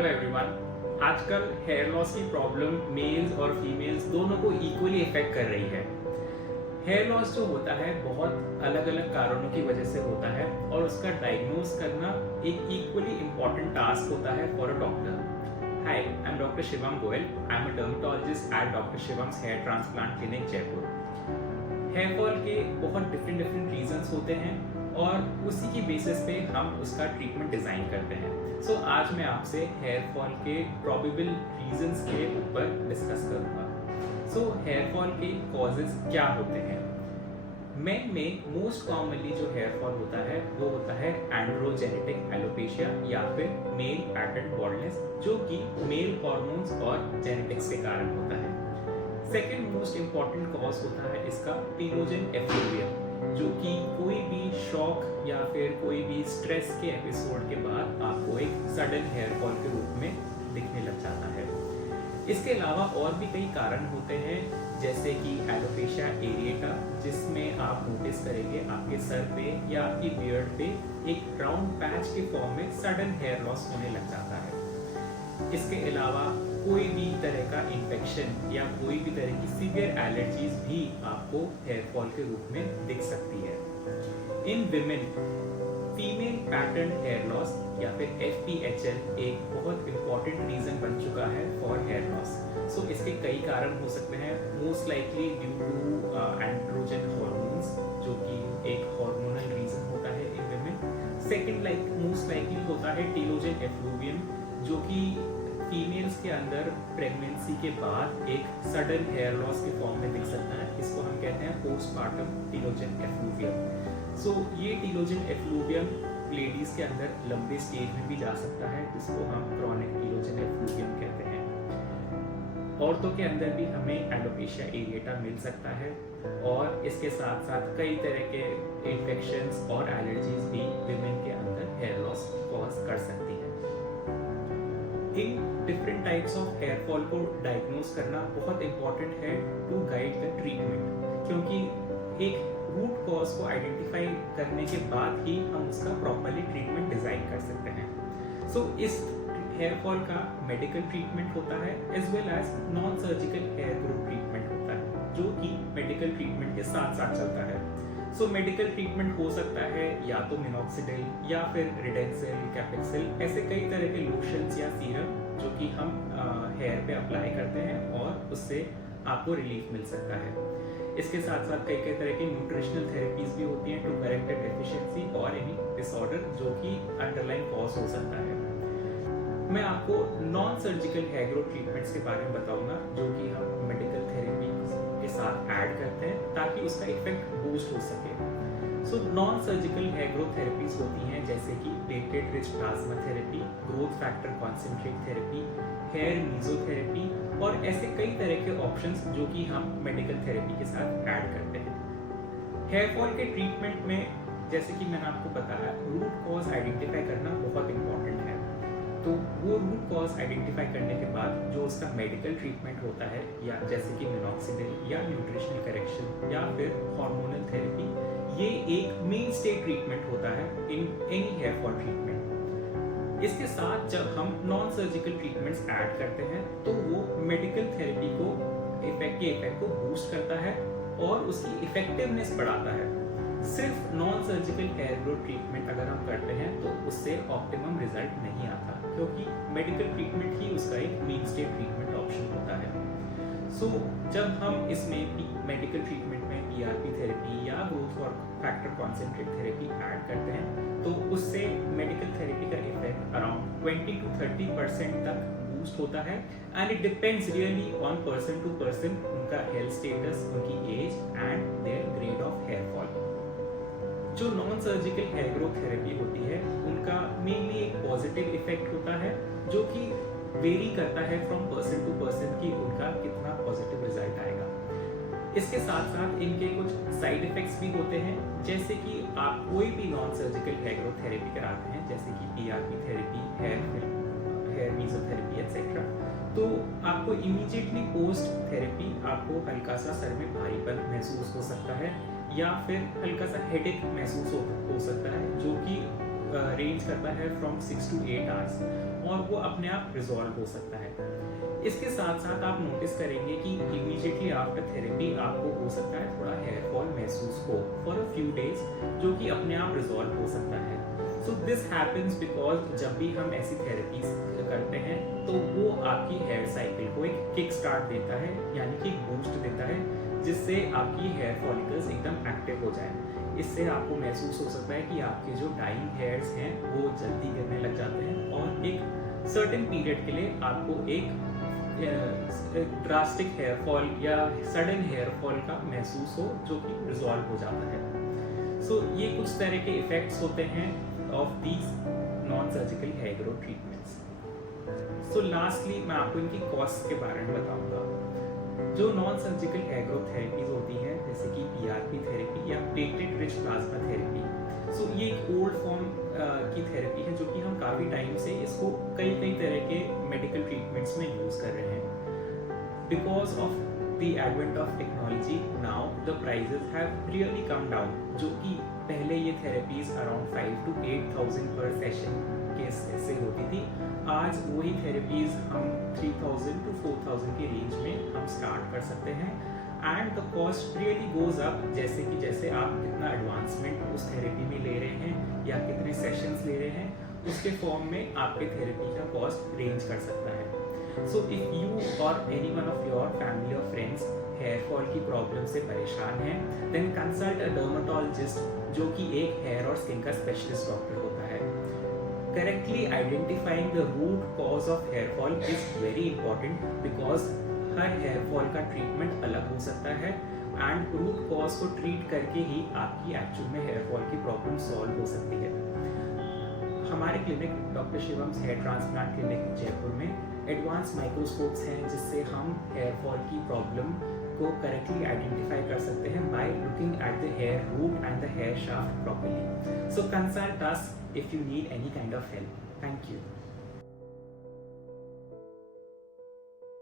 Hello everyone. आजकल hair loss की problem mails और फीमेल्स दोनों को इक्वली इफेक्ट कर रही है। हेयर लॉस जो होता है बहुत अलग अलग कारणों की वजह से होता है और उसका डायग्नोज करना एक इक्वली इम्पॉर्टेंट टास्क होता है for a doctor. Hi, I am doctor Shivam Goyal. I am a dermatologist at doctor Shivam's hair transplant clinic Jaipur. Hair fall के बहुत डिफरेंट रीजंस होते हैं और उसी की बेसिस पे हम उसका ट्रीटमेंट डिजाइन करते हैं। सो आज मैं आपसे हेयर फॉल के प्रोबेबल रीजंस के ऊपर डिस्कस करूंगा। सो हेयर फॉल के कॉजेज क्या होते हैं? मेन में मोस्ट कॉमनली जो हेयर फॉल होता है वो होता है एंड्रोजेनेटिक एलोपेशिया या फिर मेल पैटर्न बॉल्डनेस, जो कि मेल हॉर्मोन्स और जेनेटिक्स के कारण होता है। सेकेंड मोस्ट इंपॉर्टेंट कॉज होता है इसका टीलोजन एफ्लूवियम, जो कि कोई भी शॉक या फिर कोई भी स्ट्रेस के एपिसोड के बाद आपको एक सडन हेयर फॉल के रूप में दिखने लग जाता है। इसके अलावा और भी कई कारण होते हैं, जैसे कि एलोपेशिया एरिएटा, जिसमें आप नोटिस करेंगे आपके सर पे या आपकी बियर्ड पे एक राउंड पैच के फॉर्म में सडन हेयर लॉस होने लग जाता है। इसके अलावा कोई भी तरह का इन्फेक्शन या कोई भी तरह की सीवियर एलर्जीज भी आपको हेयर फॉल के रूप में दिख सकती है। In women female pattern hair loss या फिर FPHL एक बहुत इंपॉर्टेंट रीजन बन चुका है फॉर हेयर लॉस। सो इसके कई कारण हो सकते हैं, most likely due to androgen hormones, जो कि एक हार्मोनल रीजन होता है in women. Second most likely होता है टीलोजन एफ्लूवियम, जो कि फीमेल्स के अंदर प्रेगनेंसी के बाद एक सडन हेयर लॉस के फॉर्म में दिख सकता है। इसको हम कहते हैं पोस्टपार्टम टीलोजन एफ्लूवियम। सो ये टीलोजन एफ्लूवियम लेडीज के अंदर लंबे स्टेज में भी जा सकता है, जिसको हम क्रॉनिक टीलोजन एफ्लूवियम कहते हैं। औरतों के अंदर भी हमें एलोपेशिया एरिएटा मिल सकता है और इसके साथ साथ कई तरह के इन्फेक्शंस और एलर्जीज भी विमेन के अंदर हेयर लॉस कॉज कर सकती है। In different types of hair fall को डायग्नोज करना बहुत इंपॉर्टेंट है टू गाइड द ट्रीटमेंट, क्योंकि एक रूट कॉज को आइडेंटिफाई करने के बाद ही हम उसका प्रॉपरली ट्रीटमेंट डिजाइन कर सकते हैं। सो इस हेयर फॉल का मेडिकल ट्रीटमेंट होता है as well as non surgical hair growth treatment होता है, जो कि मेडिकल ट्रीटमेंट के साथ साथ चलता है। सो मेडिकल ट्रीटमेंट हो सकता है या तो मिनॉक्सिडिल या फिर रिडेंसिल, कैपेक्सिल, ऐसे कई तरह के लोशंस या सीरम जो कि हम हेयर पे अप्लाई करते हैं और उससे आपको रिलीफ मिल सकता है। इसके साथ साथ कई तरह की न्यूट्रिशनल थेरेपीज भी होती हैं टू करेक्ट डेफिशिएंसी और एनी डिसऑर्डर जो कि अंडरलाइन कॉज हो सकता है। मैं आपको non surgical hair growth treatments के बारे में बताऊंगा, जो कि हम मेडिकल थेरेपी के साथ ऐड करते हैं ताकि उसका इफेक्ट बूस्ट हो सके। So non surgical hair growth therapies होती हैं जैसे कि platelet rich plasma therapy, growth factor concentrate therapy, hair mesotherapy और ऐसे कई तरह के ऑप्शंस जो कि हम मेडिकल थेरेपी के साथ ऐड करते हैं। हेयर फॉल के ट्रीटमेंट में, जैसे कि मैंने आपको बताया, रूट कॉज आइडेंटिफाई करना बहुत इंपॉर्टेंट है। तो वो रूट कॉज आइडेंटिफाई करने के बाद जो उसका मेडिकल ट्रीटमेंट होता है, या जैसे कि मिनॉक्सिडिल या न्यूट्रिशनल करेक्शन या फिर हार्मोनल थेरेपी, ये एक मेन स्टे ट्रीटमेंट होता है in any hair fall treatment. इसके साथ जब हम नॉन सर्जिकल ट्रीटमेंट्स ऐड करते हैं तो वो मेडिकल थेरेपी को इफेक्ट को बूस्ट करता है और उसकी इफेक्टिवनेस बढ़ाता है। सिर्फ non surgical hair growth treatment अगर हम करते हैं तो उससे ऑप्टिमम रिजल्ट नहीं आता, क्योंकि मेडिकल ट्रीटमेंट ही उसका एक मेन स्टे ट्रीटमेंट ऑप्शन होता है। सो जब हम इसमें मेडिकल ट्रीटमेंट में PRP थेरेपी या growth factor concentrate therapy add करते हैं तो उससे मेडिकल थेरेपी का इफेक्ट अराउंड 20 to 30% तक बूस्ट होता है। And it depends really on person to person, उनका हेल्थ स्टेटस, उनकी age and their grade of hair fall. जो non surgical hair growth therapy होती है उनका मेनली एक पॉजिटिव इफेक्ट होता है, जो कि वेरी करता है फ्रॉम पर्सन टू पर्सन कि उनका कितना पॉजिटिव रिजल्ट आएगा। इसके साथ साथ इनके कुछ साइड इफेक्ट्स भी होते हैं, जैसे कि आप कोई भी non surgical hair growth therapy कराते हैं, जैसे कि PRP therapy, hair mesotherapy etcetera, तो आपको इमीडिएटली पोस्ट थेरेपी आपको हल्का सा सर में भारीपन महसूस हो सकता है या फिर हल्का सा हेडेक महसूस हो सकता है, जो कि रेंज करता है फ्रॉम 6 to 8 आवर्स और वो अपने आप रिजॉल्व हो सकता है। इसके साथ साथ आप नोटिस करेंगे कि इमीडिएटली आफ्टर थेरेपी आपको हो सकता है थोड़ा हेयर फॉल महसूस हो फॉर अ फ्यू डेज, जो कि अपने आप रिजॉल्व हो सकता है। सो दिस हैपेंस बिकॉज जब भी हम ऐसी थेरेपीज करते हैं तो वो आपकी हेयर साइकिल को एक किक स्टार्ट देता है, यानी कि बूस्ट देता है, जिससे आपकी हेयर फॉलिकल्स एकदम एक्टिव हो जाए। इससे आपको महसूस हो सकता है कि आपके जो डाइंग हेयर्स हैं वो जल्दी गिरने लग जाते हैं और एक सर्टेन पीरियड के लिए आपको एक ड्रास्टिक हेयर फॉल या सडन हेयर फॉल का महसूस हो, जो कि रिजॉल्व हो जाता है। सो ये कुछ तरह के इफेक्ट्स होते हैं of these non surgical hair growth treatments. So lastly मैं आपको इनकी कॉस्ट के बारे में बताऊंगा। जो non surgical hair growth therapies होती हैं जैसे कि PRP थेरेपी या platelet rich plasma therapy, so ये एक ओल्ड फॉर्म की थेरेपी है जो कि हम काफ़ी टाइम से इसको कई तरह के मेडिकल ट्रीटमेंट्स में यूज़ कर रहे हैं। Because of the advent of technology now the prices have really come down, जो कि पहले ये थेरेपीज अराउंड 5 to 8,000 पर सेशन के से होती थी। आज वही थेरेपीज हम 3,000 to 4,000 के रेंज में हम स्टार्ट कर सकते हैं and the cost really goes up, जैसे कि जैसे आप कितना एडवांसमेंट उस थेरेपी में ले रहे हैं या कितने सेशंस ले रहे हैं, उसके फॉर्म में आपके थेरेपी का कॉस्ट रेंज कर सकता है। सो इफ यू और any one of your family और फ्रेंड्स हेयर फॉल की प्रॉब्लम से परेशान हैं, देन कंसल्ट अ डर्मेटोलॉजिस्ट, जो कि एक हेयर और स्किन का स्पेशलिस्ट डॉक्टर होता है। Correctly identifying the root cause of hair fall is very important, because हर हेयर फॉल का ट्रीटमेंट अलग हो सकता है एंड रूट कॉज को ट्रीट करके ही आपकी एक्चुअल में हेयर फॉल की प्रॉब्लम सॉल्व हो सकती है। हमारे clinic doctor Shivam's hair transplant clinic Jaipur में एडवांस माइक्रोस्कोप्स हैं जिससे हम हेयर फॉल की प्रॉब्लम को करेक्टली आइडेंटिफाई कर सकते हैं by looking at the hair root and the hair shaft properly. So consult us if you need any kind of help. Thank you.